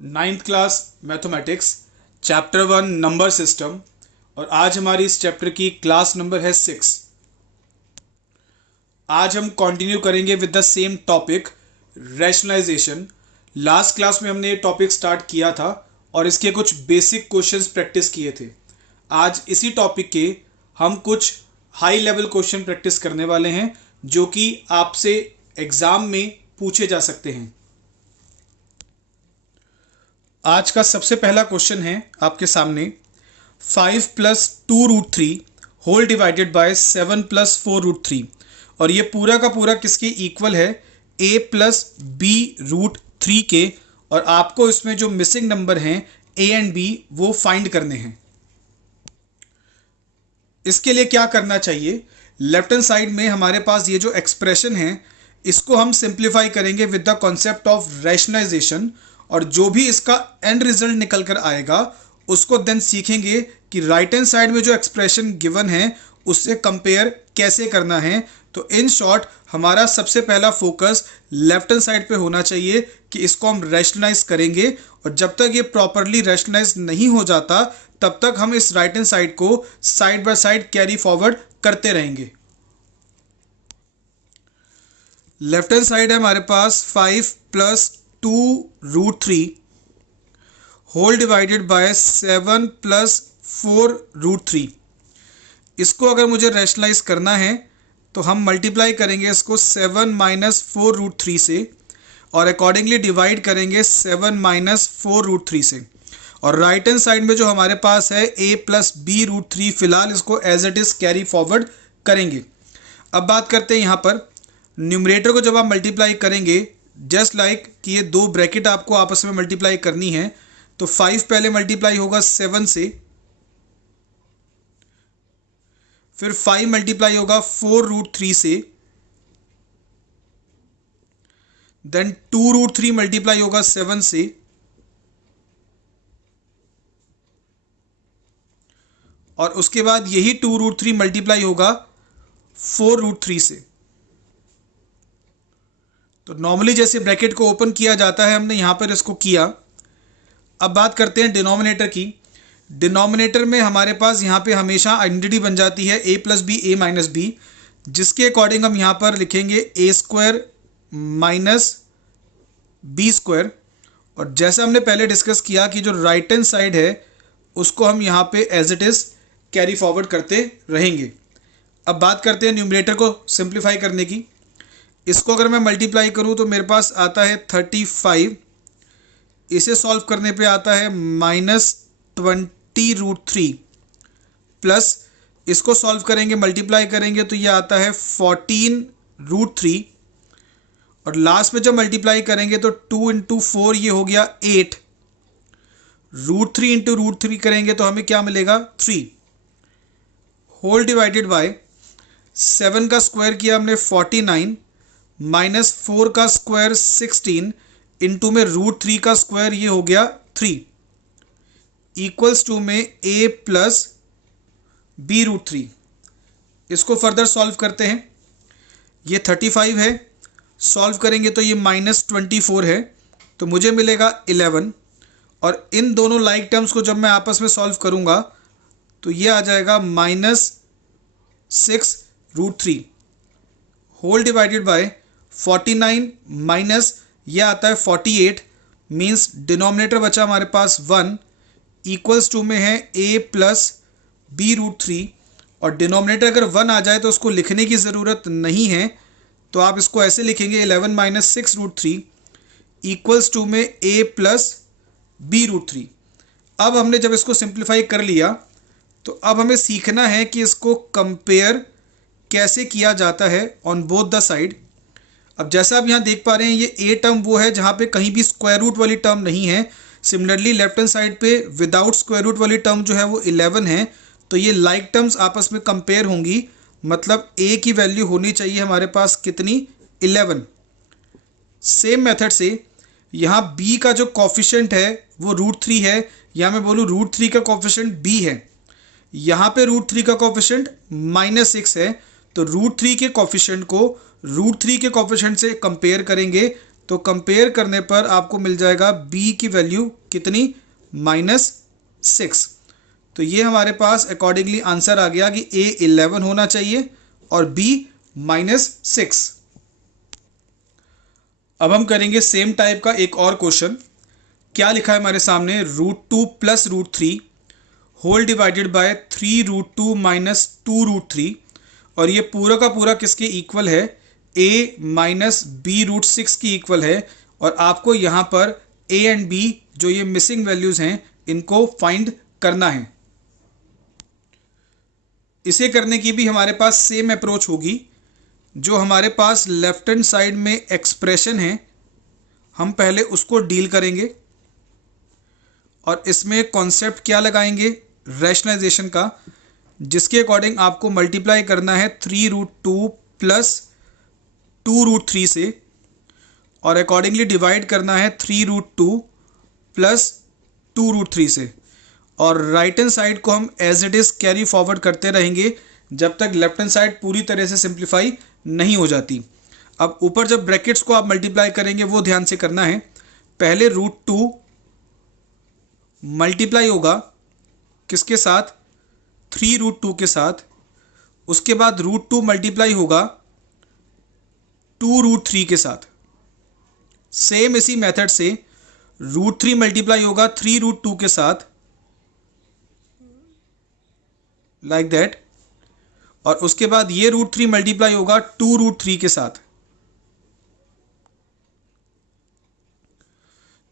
Ninth class mathematics chapter 1 number system. और आज हमारी इस चैप्टर की क्लास नंबर है 6। आज हम कंटिन्यू करेंगे with the same topic rationalisation. Last class में हमने ये टॉपिक स्टार्ट किया था और इसके कुछ बेसिक क्वेश्चंस प्रैक्टिस किए थे। आज इसी टॉपिक के हम कुछ हाई लेवल क्वेश्चन प्रैक्टिस करने वाले हैं जो कि आपसे एग्जाम में पूछे जा सकते हैं। आज का सबसे पहला क्वेश्चन है आपके सामने 5 plus 2√3 whole divided by 7 plus 4√3 और ये पूरा का पूरा किसके इक्वल है, a प्लस b√3 के। और आपको इसमें जो मिसिंग नंबर हैं a एंड b वो फाइंड करने हैं। इसके लिए क्या करना चाहिए, लेफ्ट हैंड साइड में हमारे पास ये जो एक्सप्रेशन है इसको हम सिंप्लीफाई करेंगे with the concept of rationalisation और जो भी इसका एंड रिजल्ट निकल कर आएगा उसको देन सीखेंगे कि राइट हैंड साइड में जो एक्सप्रेशन गिवन है उससे कंपेयर कैसे करना है। तो इन शॉर्ट हमारा सबसे पहला फोकस लेफ्ट हैंड साइड पे होना चाहिए कि इसको हम रैशनलाइज करेंगे और जब तक ये प्रॉपरली रैशनलाइज नहीं हो जाता तब तक हम इस राइट हैंड साइड को side by side carry forward करते रहेंगे। लेफ्ट हैंड साइड है हमारे पास 5 plus 2√3 whole divided by 7 plus 4√3। इसको अगर मुझे रैशनलाइज करना है तो हम मल्टीप्लाई करेंगे इसको 7 माइनस 4√3 से और अकॉर्डिंगली डिवाइड करेंगे 7 माइनस 4√3 से। और राइट हैंड साइड में जो हमारे पास है a प्लस b√3, फिलहाल इसको as it is carry forward करेंगे। अब बात करते हैं यहाँ पर न्यूमरेटर को जब आप मल्टीप्लाई करेंगे जस्ट लाइक कि ये दो ब्रैकेट आपको आपस में मल्टीप्लाई करनी है तो 5 पहले मल्टीप्लाई होगा 7 से, फिर 5 मल्टीप्लाई होगा 4√3 से, देन 2√3 मल्टीप्लाई होगा 7 से, और उसके बाद यही 2√3 मल्टीप्लाई होगा 4√3 से। तो नॉर्मली जैसे ब्रैकेट को ओपन किया जाता है हमने यहाँ पर इसको किया। अब बात करते हैं डिनोमिनेटर की। डिनोमिनेटर में हमारे पास यहाँ पे हमेशा आइडेंटिटी बन जाती है a plus b a minus b, जिसके अकॉर्डिंग हम यहाँ पर लिखेंगे a square minus B square. और जैसा हमने पहले डिस्कस किया कि जो राइट हैंड साइड है उसको हम यहाँ पे as it is carry forward करते रहेंगे। अब बात करते हैं न्यूमरेटर को सिंप्लीफाई करने की। इसको अगर मैं मल्टीप्लाई करूं तो मेरे पास आता है 35, इसे सॉल्व करने पे आता है -20√3 प्लस इसको सॉल्व करेंगे मल्टीप्लाई करेंगे तो ये आता है 14√3 और लास्ट में जब मल्टीप्लाई करेंगे तो 2 इंटू 4 ये हो गया 8, √3 इंटू √3 करेंगे तो हमें क्या मिलेगा 3 होल डिवाइडेड बाय 7 का स्क्वायर किया हमने 49 माइनस 4 का स्क्वायर 16 इंटू में √3 का स्क्वायर ये हो गया 3 इक्वल्स टू में a प्लस b√3। इसको फर्दर सॉल्व करते हैं। ये 35 है, सॉल्व करेंगे तो ये -24 है तो मुझे मिलेगा 11। और इन दोनों लाइक टर्म्स को जब मैं आपस में सॉल्व करूंगा तो ये आ जाएगा -6√3 होल डिवाइडेड बाय 49 माइनस ये आता है 48, मीन्स डिनोमिनेटर बचा हमारे पास 1 इक्वल्स टू में है a प्लस b√3। और डिनोमिनेटर अगर 1 आ जाए तो उसको लिखने की ज़रूरत नहीं है तो आप इसको ऐसे लिखेंगे 11 माइनस 6√3 इक्वल्स टू में a प्लस b√3। अब हमने जब इसको सिंप्लीफाई कर लिया तो अब हमें सीखना है कि इसको कंपेयर कैसे किया जाता है ऑन बोथ द साइड। अब जैसा आप यहाँ देख पा रहे हैं ये a टर्म वो है जहाँ पे कहीं भी स्क्वायर रूट वाली टर्म नहीं है। सिमिलरली लेफ्ट हैंड साइड पे विदाउट स्क्वायर रूट वाली टर्म जो है वो 11 है। तो ये लाइक टर्म्स आपस में कंपेयर होंगी, मतलब a की वैल्यू होनी चाहिए हमारे पास कितनी 11। सेम मेथड से यहाँ b का जो कॉफिशेंट है वो √3 है, या मैं बोलूँ √3 का कॉफिशेंट b है। यहाँ पे √3 का कॉफिशेंट -6 है तो √3 के कॉफिशेंट को √3 के कॉफिशेंट से कंपेयर करेंगे तो कंपेयर करने पर आपको मिल जाएगा b की वैल्यू कितनी, -6। तो ये हमारे पास अकॉर्डिंगली आंसर आ गया कि a 11 होना चाहिए और b -6। अब हम करेंगे सेम टाइप का एक और क्वेश्चन। क्या लिखा है हमारे सामने, √2 + √3 होल डिवाइडेड बाय 3√2 - 2√3, और ये पूरा का पूरा किसके इक्वल है, a - b√6 की इक्वल है। और आपको यहाँ पर a एंड b जो ये मिसिंग वैल्यूज़ हैं इनको फाइंड करना है। इसे करने की भी हमारे पास सेम अप्रोच होगी। जो हमारे पास लेफ्ट हैंड साइड में एक्सप्रेशन है हम पहले उसको डील करेंगे और इसमें कॉन्सेप्ट क्या लगाएंगे, रैशनलाइजेशन का, जिसके अकॉर्डिंग आपको मल्टीप्लाई करना है 3√2 + 2√3 से और अकॉर्डिंगली डिवाइड करना है 3√2 + 2√3 से। और राइट हैंड साइड को हम as it is carry forward करते रहेंगे जब तक लेफ्ट हैंड साइड पूरी तरह से सिंप्लीफाई नहीं हो जाती। अब ऊपर जब ब्रैकेट्स को आप मल्टीप्लाई करेंगे वो ध्यान से करना है। पहले √2 मल्टीप्लाई होगा किसके साथ, 3√2 के साथ। उसके बाद √2 मल्टीप्लाई होगा 2√3 के साथ। सेम इसी मेथड से √3 मल्टीप्लाई होगा 3√2 के साथ, लाइक दैट। और उसके बाद ये √3 मल्टीप्लाई होगा 2√3 के साथ।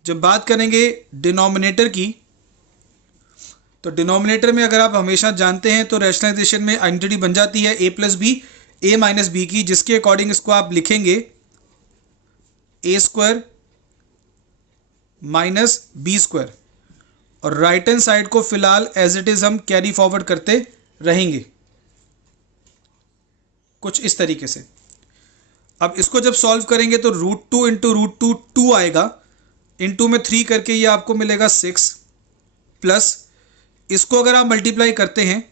जब बात करेंगे डिनोमिनेटर की, तो डिनोमिनेटर में अगर आप हमेशा जानते हैं तो रैशनलाइजेशन में आइडेंटिटी बन जाती है a + b a - b की, जिसके अकॉर्डिंग इसको आप लिखेंगे a² - b²। और राइट हैंड साइड को फिलहाल एज इट इज हम कैरी फॉरवर्ड करते रहेंगे कुछ इस तरीके से। अब इसको जब सॉल्व करेंगे तो √2 × √2 2 आएगा, इनटू में 3 करके ये आपको मिलेगा 6, प्लस इसको अगर आप मल्टीप्लाई करते हैं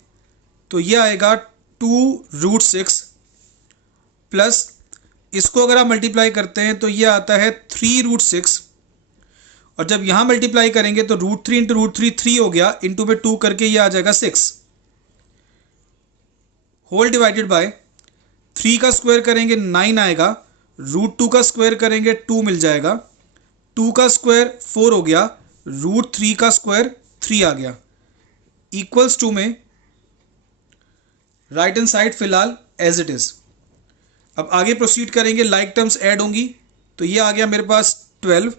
तो ये आएगा 2√6, प्लस इसको अगर आप मल्टीप्लाई करते हैं तो ये आता है 3√6। और जब यहाँ मल्टीप्लाई करेंगे तो √3 × √3 3 हो गया, इनटू में 2 करके ये आ जाएगा 6, होल डिवाइडेड बाय 3 का स्क्वायर करेंगे 9 आएगा, √2 का स्क्वायर करेंगे 2 मिल जाएगा, 2 का स्क्वायर 4 हो गया, √3 का स्क्वायर 3 आ गया, इक्वल्स टू में राइट हैंड साइड फिलहाल एज इट इज। अब आगे प्रोसीड करेंगे, लाइक टर्म्स ऐड होंगी तो ये आ गया मेरे पास 12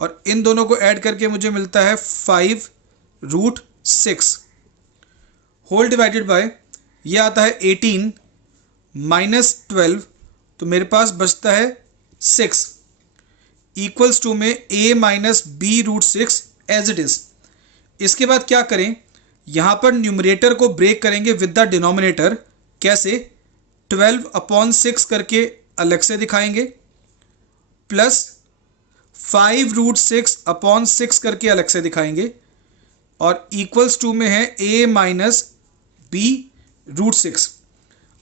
और इन दोनों को ऐड करके मुझे मिलता है 5√6, होल डिवाइडेड बाय ये आता है 18 - 12, तो मेरे बचता है 6, इक्वल्स टू में a - b√6 as it is. इसके बाद क्या करें, यहां पर न्यूमरेटर को ब्रेक करेंगे विद द डिनोमिनेटर। कैसे, 12/6 करके अलग से दिखाएंगे, प्लस 5√6/6 करके अलग से दिखाएंगे, और इक्वल्स टू में है a - b√6।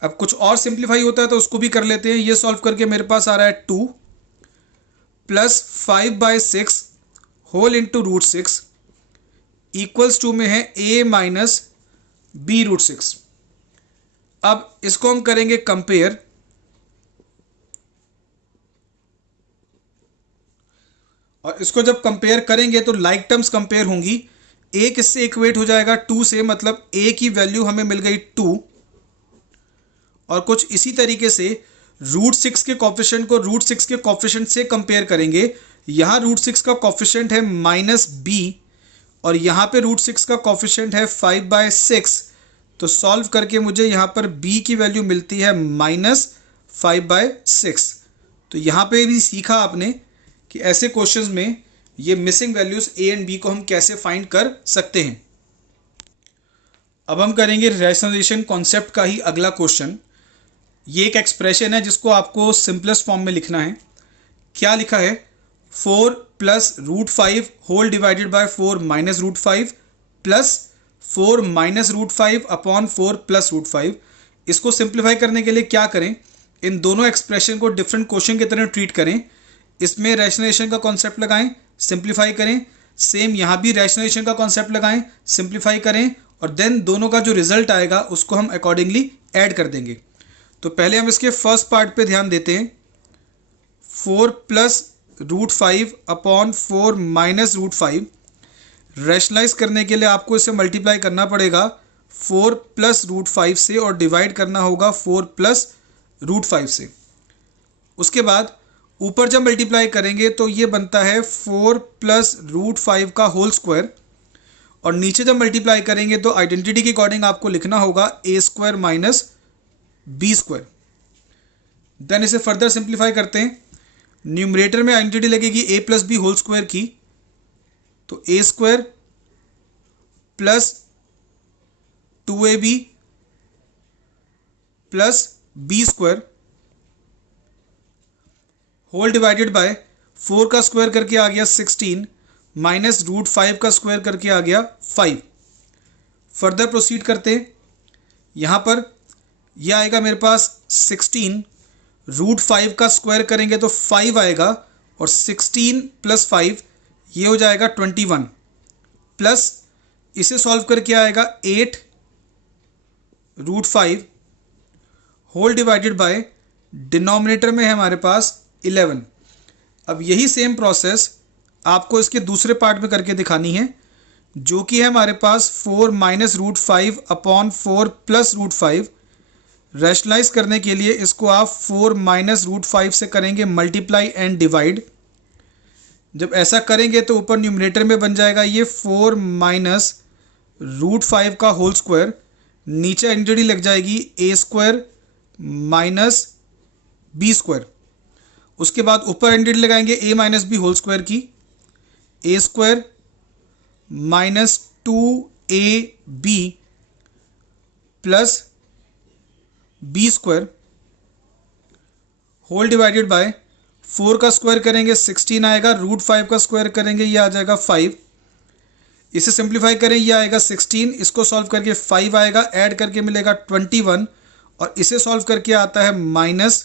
अब कुछ और सिंप्लीफाई होता है तो उसको भी कर लेते हैं। ये सॉल्व करके मेरे पास आ रहा है 2 plus 5/6 whole into √6 equals to में है a - b√6। अब इसको हम करेंगे कंपेयर, और इसको जब कंपेयर करेंगे तो लाइक टर्म्स कंपेयर होंगी। a किससे इक्वेट हो जाएगा, 2 से, मतलब a की वैल्यू हमें मिल गई 2, और कुछ इसी तरीके से √6 के कॉफिशिएंट को √6 के कॉफिशिएंट से कंपेयर करेंगे। यहाँ √6 का कॉफिशिएंट है -b और यहाँ पे √6 का कॉफिशिएंट है 5/6, तो सॉल्व करके मुझे यहाँ पर b की वैल्यू मिलती है -5/6। तो यहाँ पे भी सीखा आपने कि ऐसे क्वेश्चंस में ये missing values a and b को हम कैसे फाइंड कर सकते हैं। अब हम करेंगे रैशनलाइजेशन कॉन्सेप्ट का ही अगला क्वेश्चन। ये एक एक्सप्रेशन है जिसको आपको सिंपलेस्ट फॉर्म में लिखना है। क्या लिखा है, 4 + √5 होल डिवाइडेड बाय 4 - √5 प्लस 4 - √5/4 + √5। इसको सिंप्लीफाई करने के लिए क्या करें, इन दोनों एक्सप्रेशन को डिफरेंट क्वेश्चन की तरह ट्रीट करें। इसमें रैशनलाइजेशन का कॉन्सेप्ट लगाएं, सिंप्लीफाई करें। सेम यहाँ भी रैशनलाइजेशन का कॉन्सेप्ट लगाएं, सिंप्लीफाई करें, और देन दोनों का जो रिजल्ट आएगा उसको हम अकॉर्डिंगली ऐड कर देंगे। तो पहले हम इसके फर्स्ट पार्ट पे ध्यान देते हैं। 4 plus root 5 upon 4 minus root 5। Rationalise करने के लिए आपको इसे मल्टीप्लाई करना पड़ेगा 4 प्लस रूट 5 से और डिवाइड करना होगा 4 प्लस रूट 5 से। उसके बाद ऊपर जब मल्टीप्लाई करेंगे तो ये बनता है 4 प्लस रूट 5 का होल स्क्वायर, और नीचे जब मल्टीप्लाई करेंगे तो आइडेंटिटी के अकॉर्डिंग आपको लिखना होगा A square minus B square. Then इसे फर्दर सिंप्लीफाई करते हैं। न्यूमरेटर में आइडेंटिटी लगेगी A plus B whole square की, तो A square plus 2ab plus B square whole divided by 4 का स्क्वायर करके आ गया 16 माइनस रूट 5 का स्क्वायर करके आ गया 5। फर्दर प्रोसीड करते हैं। यहाँ पर यह आएगा मेरे पास 16, रूट 5 का स्क्वायर करेंगे तो 5 आएगा, और 16 प्लस 5 ये हो जाएगा 21, प्लस इसे सॉल्व करके आएगा 8 root 5 whole divided by denominator में है हमारे पास 11। अब यही सेम प्रोसेस आपको इसके दूसरे पार्ट में करके दिखानी है, जो कि है हमारे पास 4 minus root 5 upon 4 plus root 5। Rationalise करने के लिए इसको आप 4 माइनस रूट 5 से करेंगे मल्टीप्लाई एंड डिवाइड। जब ऐसा करेंगे तो ऊपर न्यूमरेटर में बन जाएगा ये 4 माइनस रूट 5 का होल स्क्वायर, नीचे आइडेंटिटी लग जाएगी ए स्क्वायर माइनस बी स्क्वायर। उसके बाद ऊपर आइडेंटिटी लगाएंगे A minus B whole square की, A square minus 2ab plus B square whole divided by 4 का स्क्वायर करेंगे 16 आएगा, रूट 5 का स्क्वायर करेंगे ये आ जाएगा 5। इसे सिंप्लीफाई करें ये आएगा 16, इसको सॉल्व करके 5 आएगा, ऐड करके मिलेगा 21, और इसे सॉल्व करके आता है minus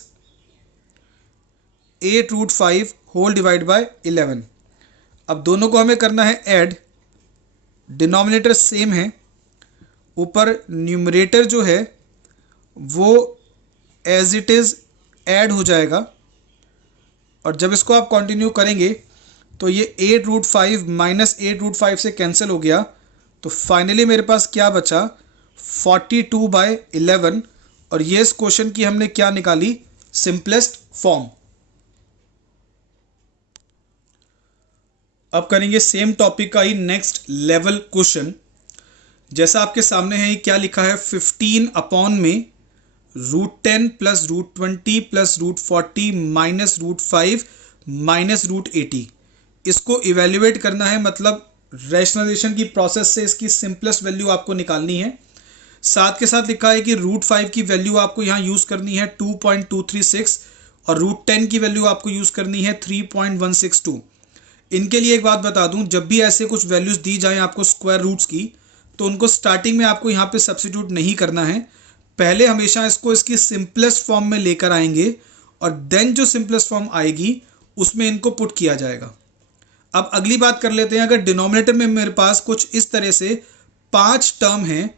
8 root 5 whole divide by 11। अब दोनों को हमें करना है ऐड, डिनोमिनेटर सेम है, ऊपर न्यूमरेटर जो है वो एज इट इज़ ऐड हो जाएगा, और जब इसको आप कंटिन्यू करेंगे तो ये 8 रूट 5 माइनस 8 रूट 5 से कैंसिल हो गया, तो फाइनली मेरे पास क्या बचा 42/11, और ये इस क्वेश्चन की हमने क्या निकाली सिंपलेस्ट फॉर्म। अब करेंगे सेम टॉपिक का ही नेक्स्ट लेवल क्वेश्चन। जैसा आपके सामने है क्या लिखा है 15 अपॉन में root 10 plus root 20 plus root 40 minus root 5 minus root 80। इसको इवेल्युएट करना है, मतलब रैशनलाइजेशन की प्रोसेस से इसकी सिंपलेस्ट वैल्यू आपको निकालनी है। साथ के साथ लिखा है कि रूट 5 की वैल्यू आपको यहाँ यूज़ करनी है 2.236, और रूट 10 की वैल्यू आपको यूज़ करनी है 3.162। इनके लिए एक बात बता दूं, जब भी ऐसे कुछ वैल्यूज़ दी जाएं आपको स्क्वायर रूट्स की, तो उनको स्टार्टिंग में आपको यहाँ पे सब्स्टिट्यूट नहीं करना है। पहले हमेशा इसको इसकी सिंपलेस्ट फॉर्म में लेकर आएंगे, और देन जो सिंपलेस्ट फॉर्म आएगी उसमें इनको पुट किया जाएगा। अब अगली बात कर लेते हैं, अगर डिनोमिनेटर में मेरे पास कुछ इस तरह से 5 टर्म हैं,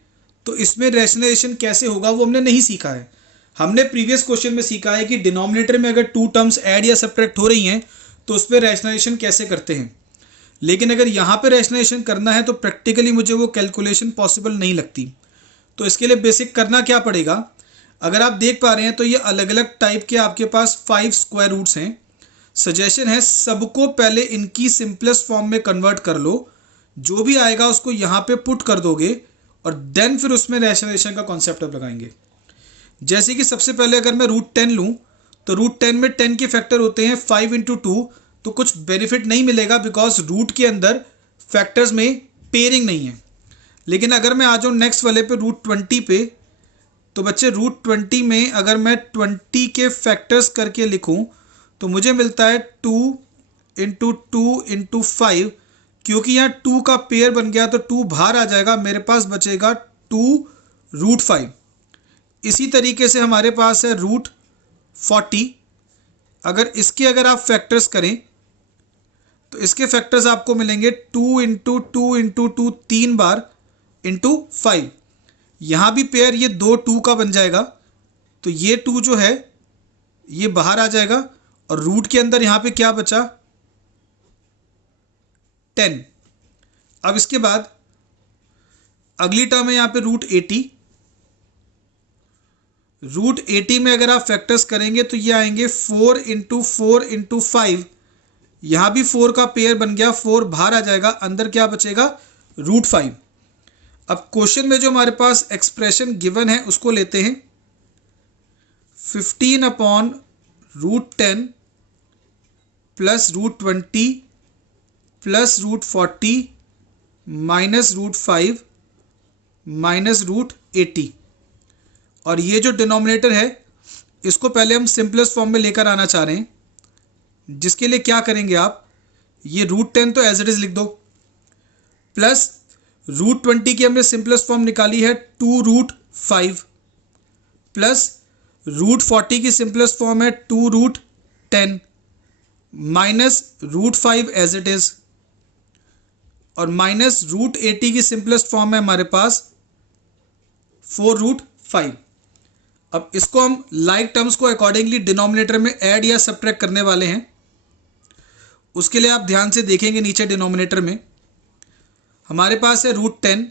तो इसमें रैशनलाइजेशन कैसे होगा वो हमने नहीं सीखा है। हमने प्रीवियस क्वेश्चन में सीखा है कि डिनोमिनेटर में अगर 2 टर्म्स ऐड या सब्ट्रैक्ट हो रही हैं तो उस पर रैशनलाइजेशन कैसे करते हैं, लेकिन अगर यहाँ पे रैशनलाइजेशन करना है तो प्रैक्टिकली मुझे वो कैलकुलेशन पॉसिबल नहीं लगती। तो इसके लिए बेसिक करना क्या पड़ेगा, अगर आप देख पा रहे हैं तो ये अलग अलग टाइप के आपके पास 5 स्क्वायर रूट्स हैं। सजेशन है सबको पहले इनकी सिंपलेस्ट फॉर्म में कन्वर्ट कर लो, जो भी आएगा उसको यहाँ पे पुट कर दोगे, और देन फिर उसमें रैशनलाइजेशन का कॉन्सेप्ट आप लगाएंगे। जैसे कि सबसे पहले अगर मैं रूट 10 लूँ, तो रूट 10 में 10 के फैक्टर होते हैं 5 × 2, तो कुछ बेनिफिट नहीं मिलेगा बिकॉज रूट के अंदर फैक्टर्स में पेयरिंग नहीं है। लेकिन अगर मैं आ जाऊँ नेक्स्ट वाले पे रूट 20 पे, तो बच्चे रूट 20 में अगर मैं 20 के फैक्टर्स करके लिखूं तो मुझे मिलता है 2 × 2 × 5, क्योंकि यहाँ 2 का पेयर बन गया तो 2 बाहर आ जाएगा, मेरे पास बचेगा 2 रूट 5। इसी तरीके से हमारे पास है रूट 40, अगर आप फैक्टर्स करें तो इसके फैक्टर्स आपको मिलेंगे 2 इंटू 2 3 बार इंटू 5। यहाँ भी पेयर ये 2 का बन जाएगा, तो ये 2 जो है ये बाहर आ जाएगा और रूट के अंदर यहाँ पे क्या बचा 10। अब इसके बाद अगली टर्म है यहाँ पे रूट 80 में अगर आप फैक्टर्स करेंगे तो ये आएंगे 4 इंटू 5। यहां भी 4 का पेयर बन गया, 4 बाहर आ जाएगा, अंदर क्या बचेगा रूट 5। अब क्वेश्चन में जो हमारे पास एक्सप्रेशन गिवन है उसको लेते हैं। 15 upon root 10 plus root 20 plus root 40 minus root 5 minus root 80। और ये जो डिनोमिनेटर है इसको पहले हम सिंपलेस्ट फॉर्म में लेकर आना चाह रहे हैं, जिसके लिए क्या करेंगे आप, ये रूट 10 तो एज इट इज लिख दो, प्लस रूट 20 की हमने सिंपलेस्ट फॉर्म निकाली है 2 रूट 5, प्लस रूट 40 की सिंपलेस्ट फॉर्म है 2 root 10 minus root 5 as it is, और माइनस रूट 80 की सिंपलेस्ट फॉर्म है हमारे पास 4 रूट 5। अब इसको हम लाइक टर्म्स को अकॉर्डिंगली डिनोमिनेटर में ऐड या सब्ट्रैक्ट करने वाले हैं। उसके लिए आप ध्यान से देखेंगे नीचे डिनोमिनेटर में हमारे पास है रूट 10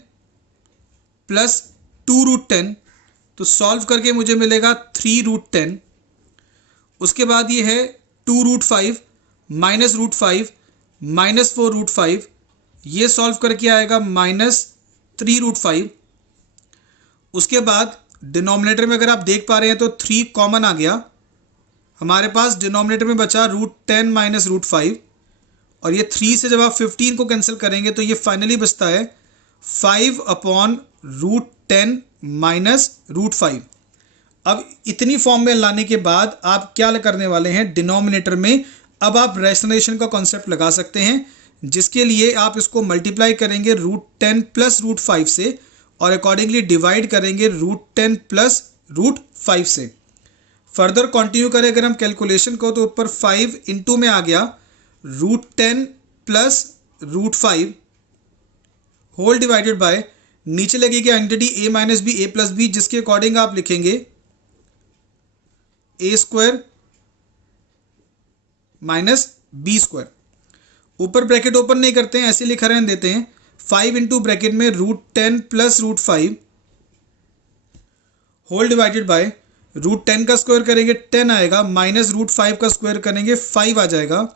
प्लस 2 रूट 10, तो सॉल्व करके मुझे मिलेगा 3 रूट 10। उसके बाद ये है 2 root 5 minus root 5 minus 4 root 5, ये सॉल्व करके आएगा माइनस 3 रूट 5। उसके बाद डिनोमिनेटर में अगर आप देख पा रहे हैं तो 3 कॉमन आ गया, हमारे पास डिनोमिनेटर में बचा रूट 10 माइनस रूट 5, और ये 3 से जब आप 15 को कैंसिल करेंगे तो ये फाइनली बचता है 5 अपॉन रूट 10 माइनस रूट 5। अब इतनी फॉर्म में लाने के बाद आप क्या करने वाले हैं, डिनोमिनेटर में अब आप रैशनलाइजेशन का कॉन्सेप्ट लगा सकते हैं, जिसके लिए आप इसको मल्टीप्लाई करेंगे रूट 10 प्लस रूट 5 से और अकॉर्डिंगली डिवाइड करेंगे रूट 10 प्लस रूट 5 से। फर्दर कंटिन्यू करें अगर हम कैलकुलेशन को तो ऊपर 5 इंटू में आ गया root 10 plus root 5 whole divided by, नीचे लगेगी identity a minus b a plus b, जिसके अकॉर्डिंग आप लिखेंगे a square minus B square. ऊपर ब्रैकेट ओपन नहीं करते हैं, ऐसे लिखा रहने देते हैं। 5 इंटू ब्रैकेट में root 10 plus root 5 whole divided by root 10 का स्क्वायर करेंगे 10 आएगा, माइनस रूट 5 का स्क्वायर करेंगे 5 आ जाएगा।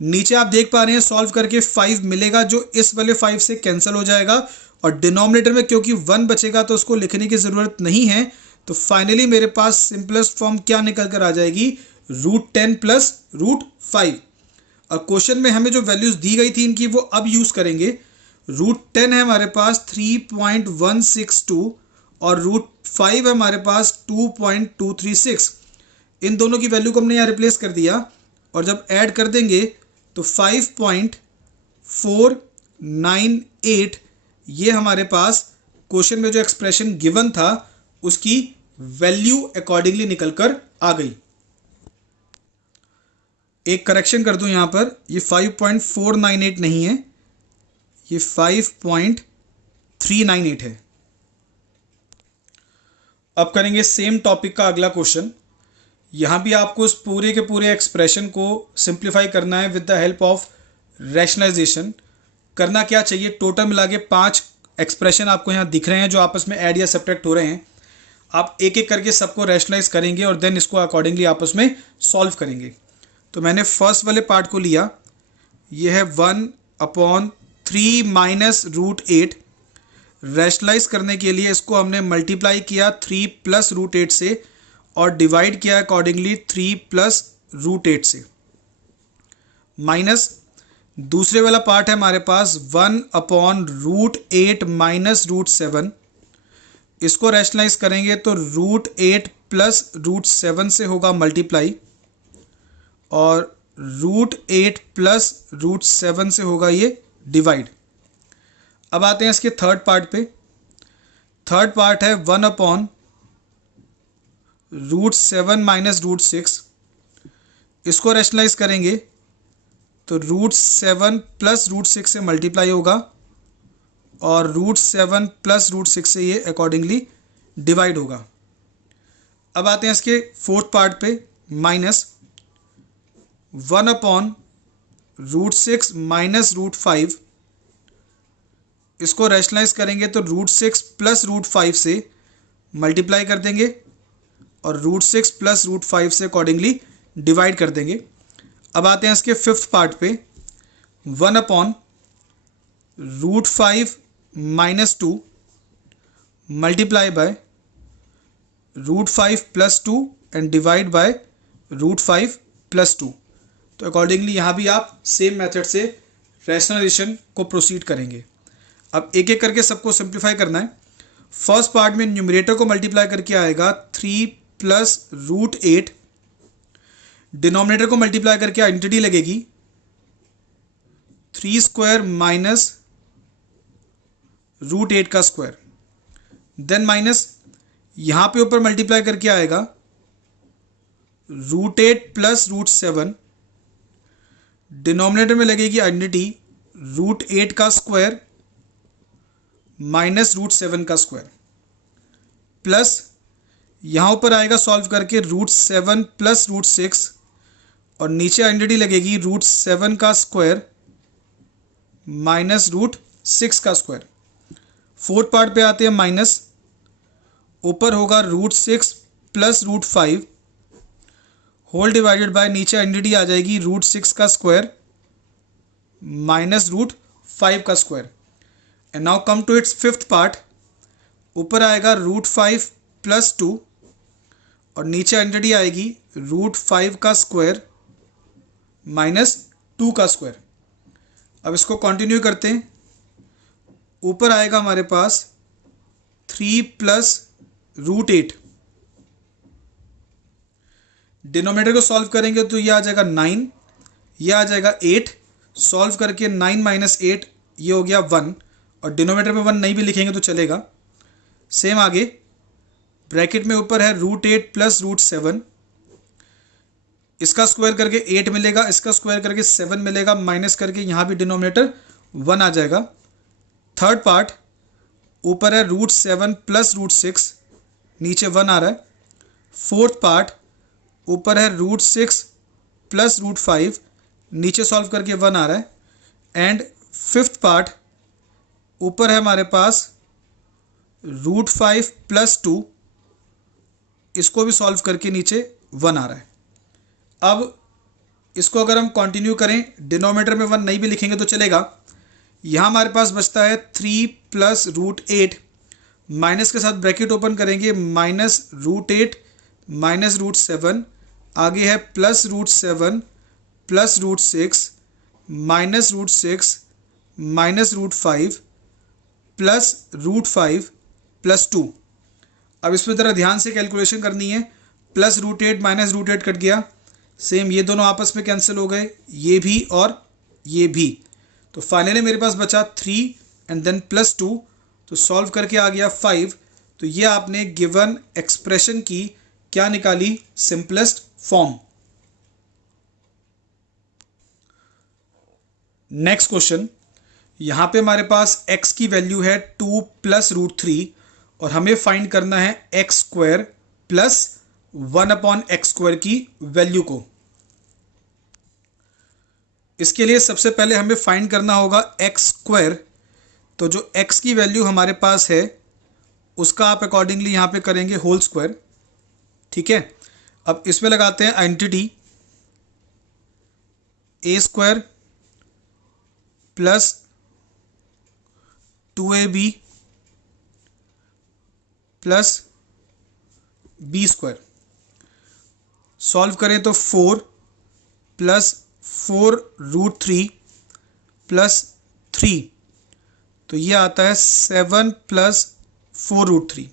नीचे आप देख पा रहे हैं सॉल्व करके 5 मिलेगा, जो इस वाले 5 से कैंसिल हो जाएगा, और डिनोमिनेटर में क्योंकि 1 बचेगा तो उसको लिखने की ज़रूरत नहीं है। तो फाइनली मेरे पास सिंपलेस्ट फॉर्म क्या निकल कर आ जाएगी, रूट 10 प्लस रूट 5। और क्वेश्चन में हमें जो वैल्यूज़ दी गई थी इनकी वो अब यूज़ करेंगे। रूट 10 है हमारे पास 3.162 और रूट 5 है हमारे पास 2.236। इन दोनों की वैल्यू को हमने यहाँ रिप्लेस कर दिया, और जब ऐड कर देंगे तो 5.498 ये हमारे पास क्वेश्चन में जो एक्सप्रेशन गिवन था उसकी वैल्यू अकॉर्डिंगली निकल कर आ गई। एक करेक्शन कर दूं यहाँ पर, ये 5.498 नहीं है, ये 5.398 है। अब करेंगे सेम टॉपिक का अगला क्वेश्चन। यहाँ भी आपको उस पूरे के पूरे एक्सप्रेशन को सिंप्लीफाई करना है with the help of rationalisation. करना क्या चाहिए, टोटल मिला के 5 एक्सप्रेशन आपको यहाँ दिख रहे हैं जो आपस में ऐड या सब्ट्रैक्ट हो रहे हैं। आप एक एक करके सबको रैशनलाइज करेंगे और देन इसको अकॉर्डिंगली आपस में सॉल्व करेंगे। तो मैंने फर्स्ट वाले पार्ट को लिया, ये है 1/3 माइनस रूट 8। रैशनलाइज करने के लिए इसको हमने मल्टीप्लाई किया 3 प्लस रूट 8 से और डिवाइड किया अकॉर्डिंगली 3 प्लस रूट 8 से, माइनस दूसरे वाला पार्ट है हमारे पास 1/√8 माइनस रूट 7। इसको रैशनलाइज करेंगे तो रूट 8 प्लस रूट 7 से होगा मल्टीप्लाई, और रूट 8 प्लस रूट 7 से होगा ये डिवाइड। अब आते हैं इसके थर्ड पार्ट पे। थर्ड पार्ट है 1/√7 माइनस रूट 6। इसको रैशनलाइज करेंगे तो √7 प्लस √6 से मल्टीप्लाई होगा और √7 प्लस √6 से ये अकॉर्डिंगली डिवाइड होगा। अब आते हैं इसके फोर्थ पार्ट पे, -1/√6 माइनस √5। इसको रैशनलाइज करेंगे तो √6 प्लस √5 से मल्टीप्लाई कर देंगे और √6 प्लस √5 से अकॉर्डिंगली डिवाइड कर देंगे। अब आते हैं इसके फिफ्थ पार्ट पे, 1/√5 minus 2 multiply by √5 plus 2 and divide by √5 plus 2। तो अकॉर्डिंगली यहाँ भी आप सेम मेथड से रैशनलाइजेशन को प्रोसीड करेंगे। अब एक एक करके सबको सिंप्लीफाई करना है। फर्स्ट पार्ट में न्यूमरेटर को मल्टीप्लाई करके आएगा 3 प्लस √8, डिनोमिनेटर को मल्टीप्लाई करके आइडेंटिटी लगेगी 3 स्क्वायर माइनस √8 का स्क्वायर, देन माइनस यहाँ पे ऊपर मल्टीप्लाई करके आएगा √8 प्लस √7, डिनोमिनेटर में लगेगी आइडेंटिटी √8 का स्क्वायर माइनस √7 का स्क्वायर, प्लस यहाँ ऊपर आएगा सॉल्व करके √7 प्लस √6 और नीचे आइडेंटिटी लगेगी √7 का स्क्वायर माइनस √6 का स्क्वायर। फोर्थ पार्ट पे आते हैं, माइनस ऊपर होगा √6 प्लस √5 होल डिवाइडेड बाय नीचे आइडेंटिटी आ जाएगी √6 का स्क्वायर माइनस √5 का square. And now come to its fifth part, ऊपर आएगा √5 प्लस 2 और नीचे आइडेंटिटी आएगी √5 का स्क्वायर माइनस 2 का स्क्वायर। अब इसको कंटिन्यू करते हैं, ऊपर आएगा हमारे पास 3 प्लस √8, डिनोमिनेटर को सॉल्व करेंगे तो ये आ जाएगा 9, ये आ जाएगा 8, सॉल्व करके 9 माइनस 8 ये हो गया 1 और डिनोमिनेटर में 1 नहीं भी लिखेंगे तो चलेगा। सेम आगे ब्रैकेट में ऊपर है √8 प्लस √7, इसका स्क्वायर करके 8 मिलेगा, इसका स्क्वायर करके 7 मिलेगा, माइनस करके यहाँ भी डिनोमिनेटर 1 आ जाएगा। थर्ड पार्ट, ऊपर है √7 प्लस √6, नीचे 1 आ रहा है। फोर्थ पार्ट, ऊपर है √6 प्लस √5, नीचे सॉल्व करके 1 आ रहा है। एंड फिफ्थ पार्ट, ऊपर है हमारे पास √5 प्लस 2, इसको भी सॉल्व करके नीचे 1 आ रहा है। अब इसको अगर हम कंटिन्यू करें, डिनोमिनेटर में 1 नहीं भी लिखेंगे तो चलेगा। यहाँ हमारे पास बचता है 3 प्लस √8, माइनस के साथ ब्रैकेट ओपन करेंगे, माइनस √8 माइनस √7, आगे है plus √7 plus √6 minus √6 minus √5 plus √5 plus 2। अब इसमें ज़रा ध्यान से कैलकुलेशन करनी है। प्लस √8 माइनस √8 कट गया, सेम ये दोनों आपस में कैंसिल हो गए, ये भी और ये भी। तो फाइनली मेरे पास बचा 3 एंड देन प्लस 2, तो सॉल्व करके आ गया 5। तो ये आपने गिवन एक्सप्रेशन की क्या निकाली, सिंपलेस्ट फॉर्म। नेक्स्ट क्वेश्चन, यहाँ पे हमारे पास x की वैल्यू है 2 प्लस √3 और हमें फाइंड करना है x स्क्वायर प्लस 1/x² की वैल्यू को। इसके लिए सबसे पहले हमें फाइंड करना होगा x स्क्वायर। तो जो x की वैल्यू हमारे पास है उसका आप अकॉर्डिंगली यहाँ पे करेंगे होल स्क्वायर, ठीक है। अब इसमें लगाते हैं identity a² plus 2ab plus b²। Solve करें तो 4 प्लस 4√3 प्लस 3, तो ये आता है 7 प्लस 4√3।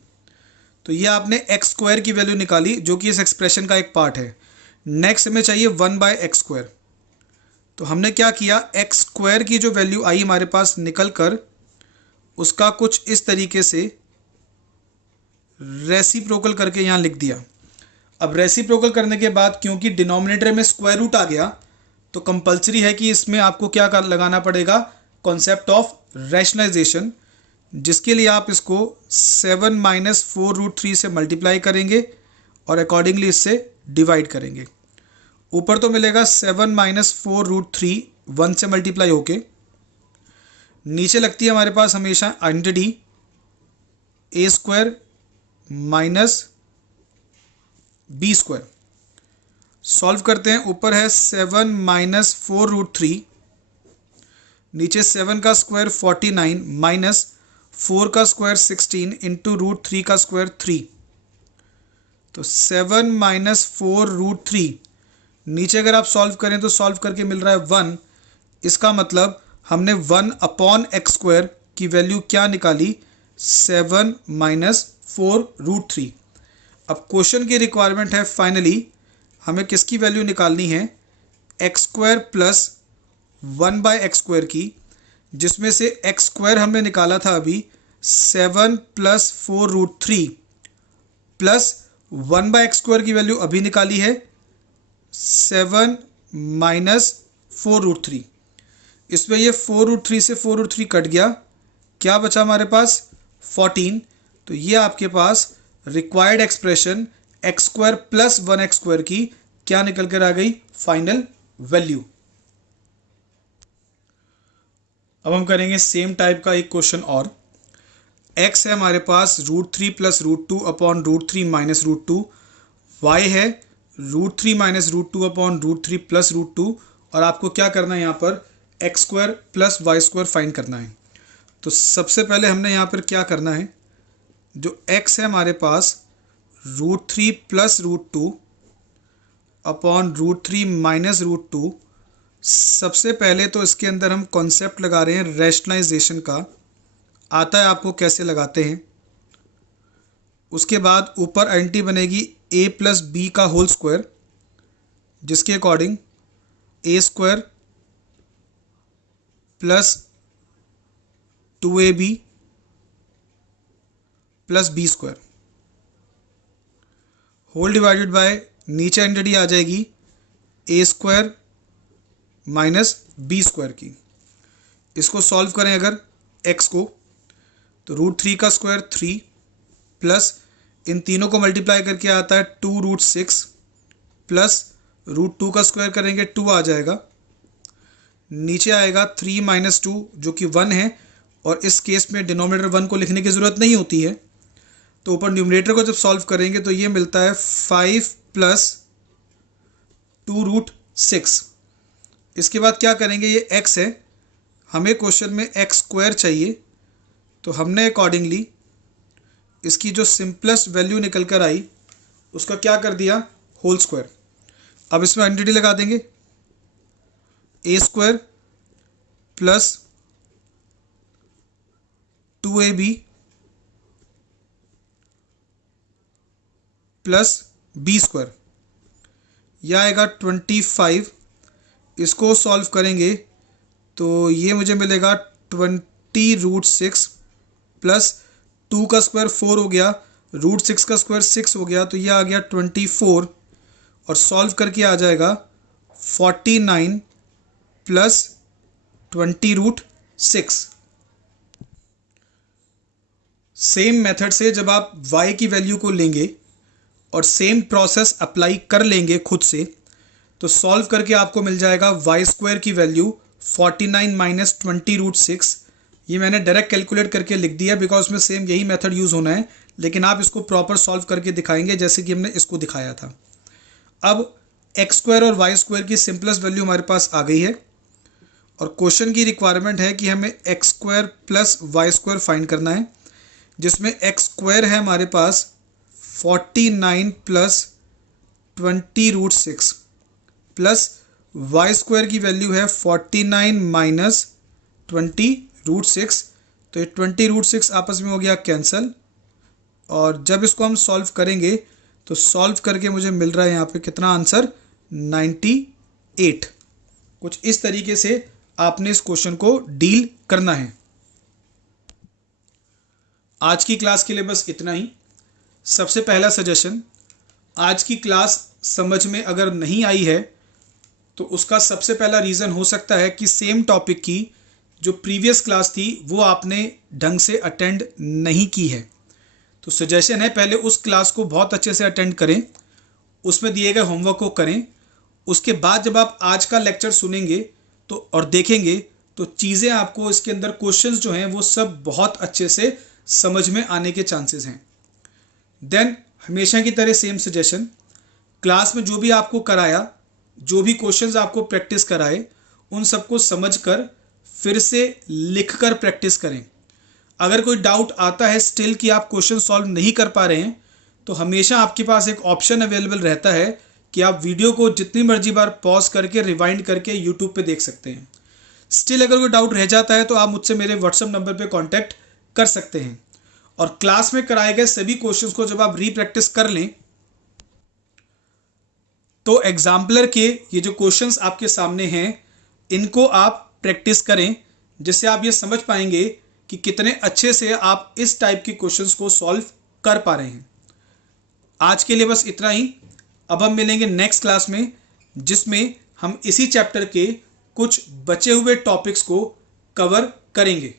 तो ये आपने एक्स स्क्वायर की वैल्यू निकाली जो कि इस एक्सप्रेशन का एक पार्ट है। नेक्स्ट हमें चाहिए 1/x²। तो हमने क्या किया, एक्स स्क्वायर की जो वैल्यू आई हमारे पास निकल कर उसका कुछ इस तरीके से रेसिप्रोकल करके यहाँ लिख दिया। अब रेसिप्रोकल करने के बाद क्योंकि डिनोमिनेटर में स्क्वायर रूट आ गया तो कंपलसरी है कि इसमें आपको क्या लगाना पड़ेगा, कॉन्सेप्ट ऑफ रैशनलाइजेशन, जिसके लिए आप इसको 7 माइनस 4√3 से मल्टीप्लाई करेंगे और अकॉर्डिंगली इससे डिवाइड करेंगे। ऊपर तो मिलेगा 7 माइनस 4√3 1 से मल्टीप्लाई होके, नीचे लगती है हमारे पास हमेशा identity A square minus B square. Solve करते हैं, ऊपर है 7 माइनस 4√3, नीचे 7 का स्क्वायर 49 माइनस 4 का स्क्वायर 16 इंटू √3 का स्क्वायर 3। तो 7 माइनस 4√3 नीचे अगर आप सॉल्व करें तो सॉल्व करके मिल रहा है 1। इसका मतलब हमने 1 अपॉन एक्स स्क्वायर की वैल्यू क्या निकाली, 7 माइनस 4√3। अब क्वेश्चन की रिक्वायरमेंट है फाइनली हमें किसकी वैल्यू निकालनी है, x square plus 1 by x square की, जिसमें से एक्स स्क्वायर हमने निकाला था अभी 7 plus 4√3 plus 1 by x square की वैल्यू अभी निकाली है 7 माइनस 4√3। इसमें ये 4√3 से 4√3 कट गया, क्या बचा हमारे पास 14। तो ये आपके पास required expression X square plus 1 X square की क्या निकल कर आ गई, फाइनल वैल्यू। अब हम करेंगे सेम टाइप का एक क्वेश्चन और। x है हमारे पास √3 प्लस √2 अपॉन √3 माइनस √2, y है √3 माइनस √2 अपॉन √3 प्लस √2, और आपको क्या करना है यहाँ पर x square plus y square find करना है। तो सबसे पहले हमने यहाँ पर क्या करना है, जो x है हमारे पास √3 प्लस √2 अपॉन √3 माइनस √2, सबसे पहले तो इसके अंदर हम कॉन्सेप्ट लगा रहे हैं रैशनलाइजेशन का, आता है आपको कैसे लगाते हैं। उसके बाद ऊपर आइडेंटिटी बनेगी a प्लस बी का होल स्क्वायर, जिसके according a square plus 2ab plus B square whole divided by नीचे आइडेंटिटी आ जाएगी ए स्क्वायर माइनस बी स्क्वायर की। इसको सॉल्व करें अगर x को, तो √3 का स्क्वायर 3 प्लस इन तीनों को मल्टीप्लाई करके आता है 2√6 प्लस √2 का स्क्वायर करेंगे 2 आ जाएगा, नीचे आएगा 3 माइनस 2 जो कि 1 है, और इस केस में डिनोमिनेटर 1 को लिखने की ज़रूरत नहीं होती है। तो ऊपर न्यूमरेटर को जब सॉल्व करेंगे तो ये मिलता है 5 प्लस 2√6। इसके बाद क्या करेंगे, ये x है, हमें क्वेश्चन में एक्स स्क्वायर चाहिए, तो हमने अकॉर्डिंगली इसकी जो सिंपलेस्ट वैल्यू निकल कर आई उसका क्या कर दिया, होल स्क्वायर। अब इसमें आइडेंटिटी लगा देंगे A square plus 2ab plus B square, यह आएगा 25। इसको सॉल्व करेंगे तो ये मुझे मिलेगा 20√6 प्लस 2 का स्क्वायर 4 हो गया, √6 का स्क्वायर 6 हो गया, तो ये आ गया 24, और सॉल्व करके आ जाएगा 49 प्लस 20√6। सेम मेथड से जब आप y की वैल्यू को लेंगे और सेम प्रोसेस अप्लाई कर लेंगे खुद से, तो सॉल्व करके आपको मिल जाएगा वाई स्क्वायर की वैल्यू 49 माइनस 20√6। ये मैंने डायरेक्ट कैलकुलेट करके लिख दिया बिकॉज में सेम यही मेथड यूज़ होना है, लेकिन आप इसको प्रॉपर सॉल्व करके दिखाएंगे जैसे कि हमने इसको दिखाया था। अब एक्स स्क्वायर और वाई स्क्वायर की सिंपलेस्ट वैल्यू हमारे पास आ गई है, और क्वेश्चन की रिक्वायरमेंट है कि हमें x square plus y square find करना है, जिसमें एक्स स्क्वायर है हमारे पास 49 प्लस 20√6 प्लस वाई स्क्वायर की वैल्यू है 49 माइनस 20√6। तो ये 20√6 आपस में हो गया कैंसिल, और जब इसको हम सॉल्व करेंगे तो सॉल्व करके मुझे मिल रहा है यहाँ पे कितना आंसर 98। कुछ इस तरीके से आपने इस क्वेश्चन को डील करना है। आज की क्लास के लिए बस इतना ही। सबसे पहला सजेशन, आज की क्लास समझ में अगर नहीं आई है तो उसका सबसे पहला रीज़न हो सकता है कि सेम टॉपिक की जो प्रीवियस क्लास थी वो आपने ढंग से अटेंड नहीं की है। तो सजेशन है पहले उस क्लास को बहुत अच्छे से अटेंड करें, उसमें दिए गए होमवर्क को करें, उसके बाद जब आप आज का लेक्चर सुनेंगे तो और देखेंगे तो चीज़ें आपको इसके अंदर क्वेश्चंस जो हैं वो सब बहुत अच्छे से समझ में आने के चांसेस हैं। देन हमेशा की तरह सेम सजेशन, क्लास में जो भी आपको कराया, जो भी क्वेश्चंस आपको प्रैक्टिस कराए, उन सबको समझकर फिर से लिखकर प्रैक्टिस करें। अगर कोई डाउट आता है स्टिल कि आप क्वेश्चन सॉल्व नहीं कर पा रहे हैं तो हमेशा आपके पास एक ऑप्शन अवेलेबल रहता है कि आप वीडियो को जितनी मर्जी बार पॉज करके रिवाइंड करके यूट्यूब पे देख सकते हैं। स्टिल अगर कोई डाउट रह जाता है तो आप मुझसे मेरे व्हाट्सएप नंबर पे कांटेक्ट कर सकते हैं। और क्लास में कराए गए सभी क्वेश्चंस को जब आप रीप्रैक्टिस कर लें तो एग्जाम्पलर के ये जो क्वेश्चंस आपके सामने हैं इनको आप प्रैक्टिस करें, जिससे आप ये समझ पाएंगे कि कितने अच्छे से आप इस टाइप के क्वेश्चंस को सॉल्व कर पा रहे हैं। आज के लिए बस इतना ही। अब हम मिलेंगे नेक्स्ट क्लास में जिसमें हम इसी चैप्टर के कुछ बचे हुए टॉपिक्स को कवर करेंगे।